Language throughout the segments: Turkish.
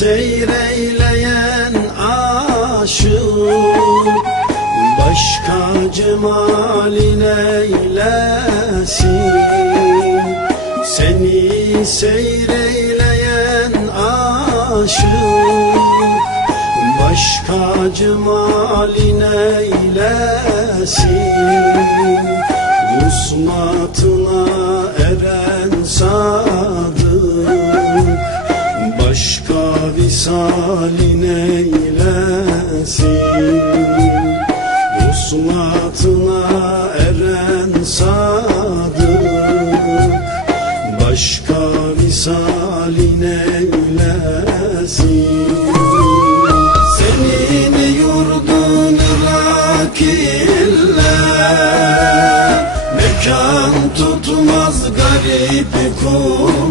seyreyleyen aşığım Başka cemalin eylesin Seni seyreyleyen aşığım Başka cemalin eylesin Vuslatına eren sadık Başka visalin eylesin Vuslatına eren sadık. Başka visalin eylesin Senin yurdun rakiller Mekan tutmaz garip kullar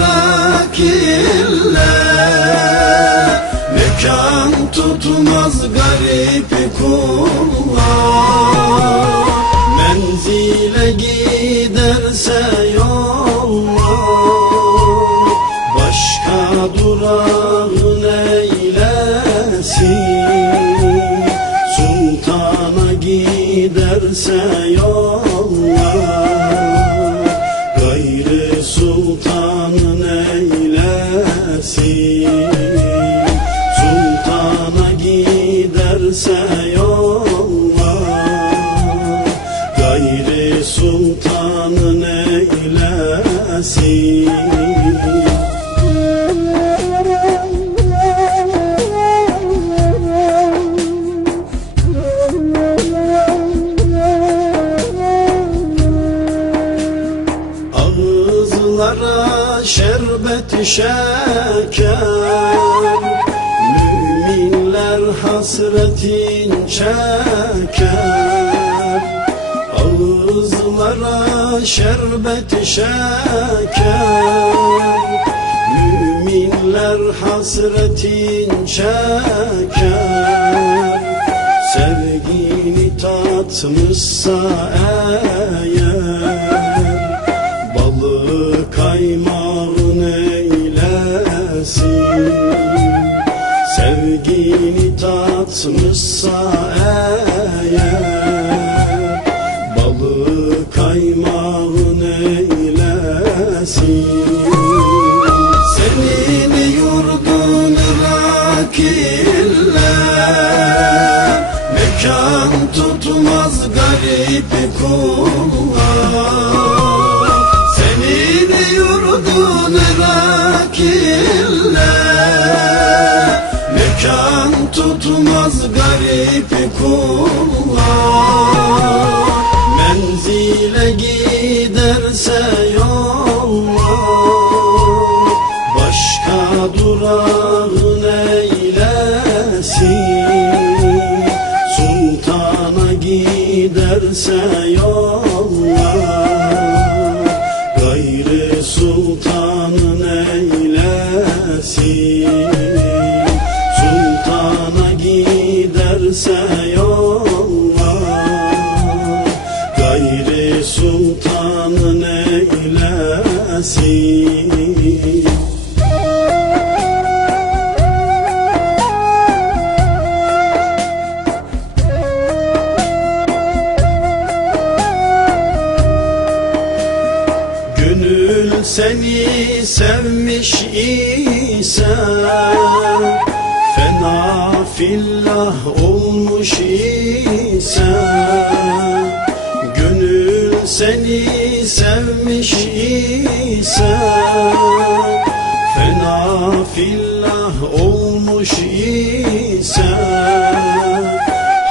rakiller Mekan tutmaz garip kullar Menzile giderse yollar Başka durağın eylesin. Sultana giderse şeker Müminler hasretin çeker. Ağızlara şerbet şeker. Müminler hasretin çeker. Sevgini tatmışsa eğer tatmışsa eğer Balı kaymağın eylesin. Senin yurdun rakiller Mekan tutmaz garip kullar. Senin yurdun rakiller Mekan tutmaz garip kullar. Menzile giderse Gönül seni sevmiş ise Fena fillah olmuş ise seni sevmiş ise Fena fillah olmuş ise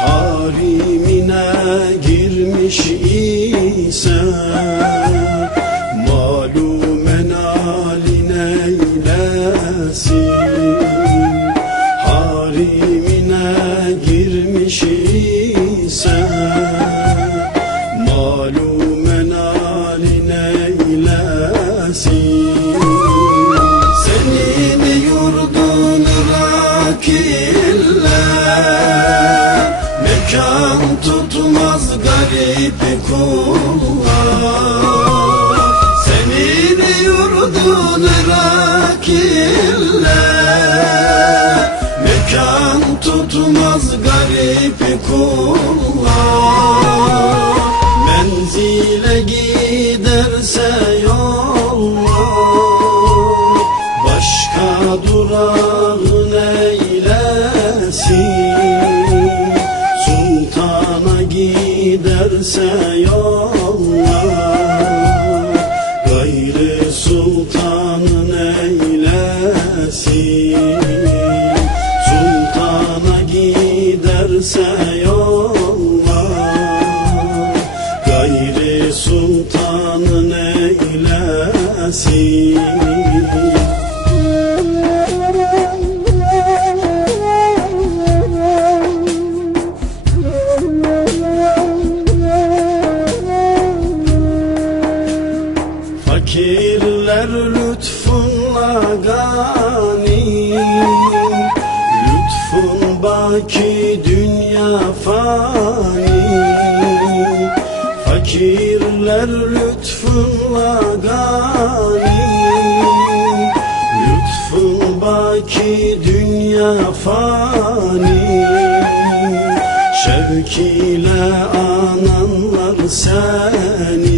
Harimine girmiş ise Mekan tutmaz garip kullar. Senin yurdun rakiller. Mekan tutmaz garip kullar giderse yollar Fakirler lütfunla gani. Lütfun baki dünya fani. Fakirler lütfunla gani. Lütfun baki dünya fani. Şevk ile ananlar seni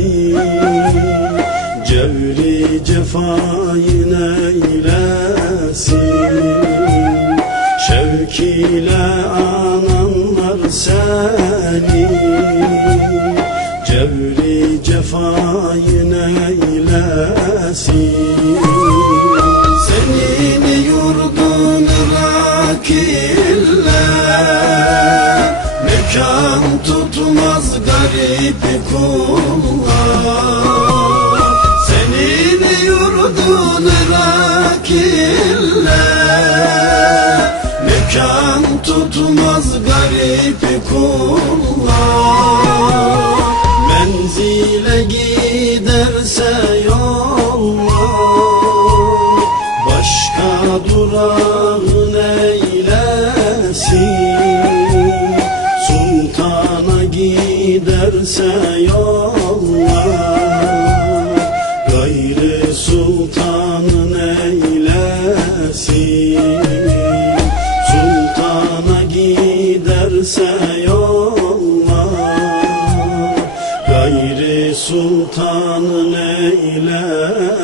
Cevri cefayın eylesin Şevk ile ananlar seni. Cevri cefayın eylesin Senin yurdun rakiller Mekan tutmaz garip kullar yurdun rakiller Mekan tutmaz garip kullar Menzile giderse yollar Başka durağın eylesin. Sultana giderse yollar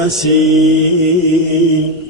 Eylesin